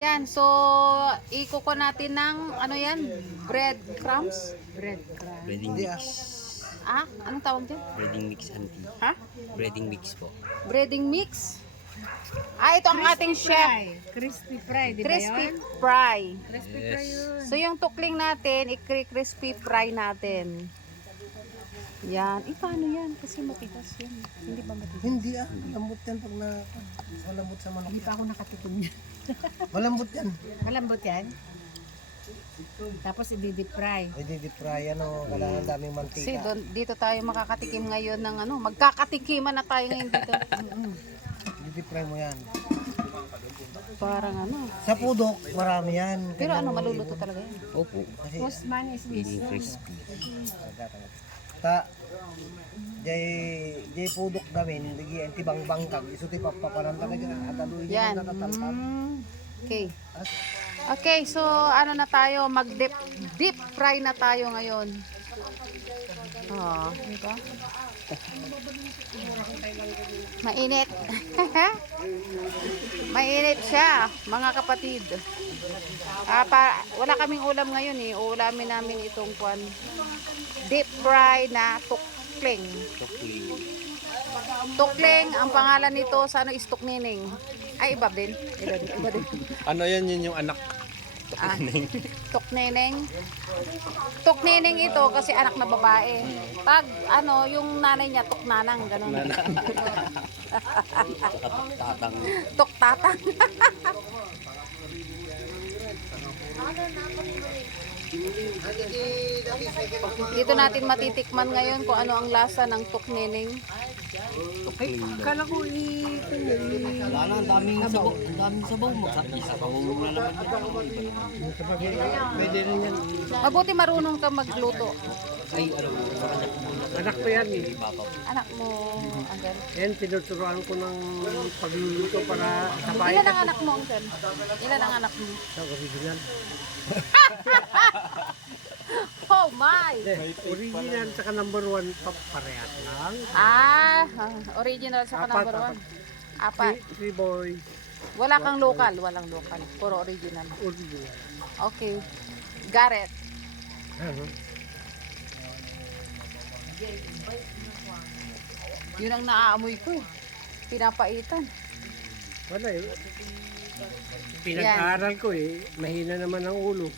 Yan, so ikuko natin ng ano yan? Breadcrumbs? Breadcrumbs. Breading mix. Ah, anong tawag dyan? Breading mix, auntie. Ha? Breading mix po. Breading mix? Ah, ito ang ating chef. Crispy fry, di ba Crispy yun? fry. Crispy fry yun. So yung tukling natin, i-crispy fry natin. Yan. Paano yan? Kasi matigas yan. Hindi ba matigas? Hindi lambot yan pag malambot sa manok. Hindi pa ako nakatikim niya. Malambot yan. Malambot yan. Tapos i-deep fry. Pwede deep fry, kailangan daming mantika. Kasi dito tayo makakatikim ngayon ng ano, magkakatikiman na tayo ngayon dito. Deep fry mo yan. Parang ano. Sa pudok, marami yan. Pero ano, maluluto talaga yan. Opo. Kasi, Most man is Breading this. crispy. jay pudok damin, lagi ang tibang bangkag, isuti papapanan talaga, ataluin Yan. yung natataltab. Okay. Okay, so ano na tayo, deep fry na tayo ngayon. Oh, di ba? Mainit. Mainit siya, mga kapatid. Wala kaming ulam ngayon eh. Uulamin namin itong deep fry na tukling. Tukling. Tukling, ang pangalan nito sa ano is tuknining. Ay, iba din. Iba din. Ano yun yung anak? Ah, tukneneng. Tukneneng ito kasi anak na babae. Pag ano, yung nanay niya tuknanang, ganun. Tatang. Tuktatang. Dito natin matitikman ngayon kung ano ang lasa ng tukneneng. Kala ko Wala na, ang daming sabaw. Ang daming sabaw. Magsabaw mo na naman. Pwede rin yan. Mabuti marunong ka magluto. Ay, ano mo. Anak ko yan eh. Anak mo, Angel. Yan, tinuturuan ko ng pagluluto para sa bahay. Ilan ang anak mo, Angel? Ilan ang anak mo? Sa original. Oh my! Original saka number 1, parehas lang. Ah, original sa number 1. Apat. Three boys, Wala kang local, walang local. Puro original. original. Okay. Got it. Yun ang naaamoy ko eh. Pinapaitan. Wala eh. Pinag-aaral ko eh. Mahina naman ang ulo.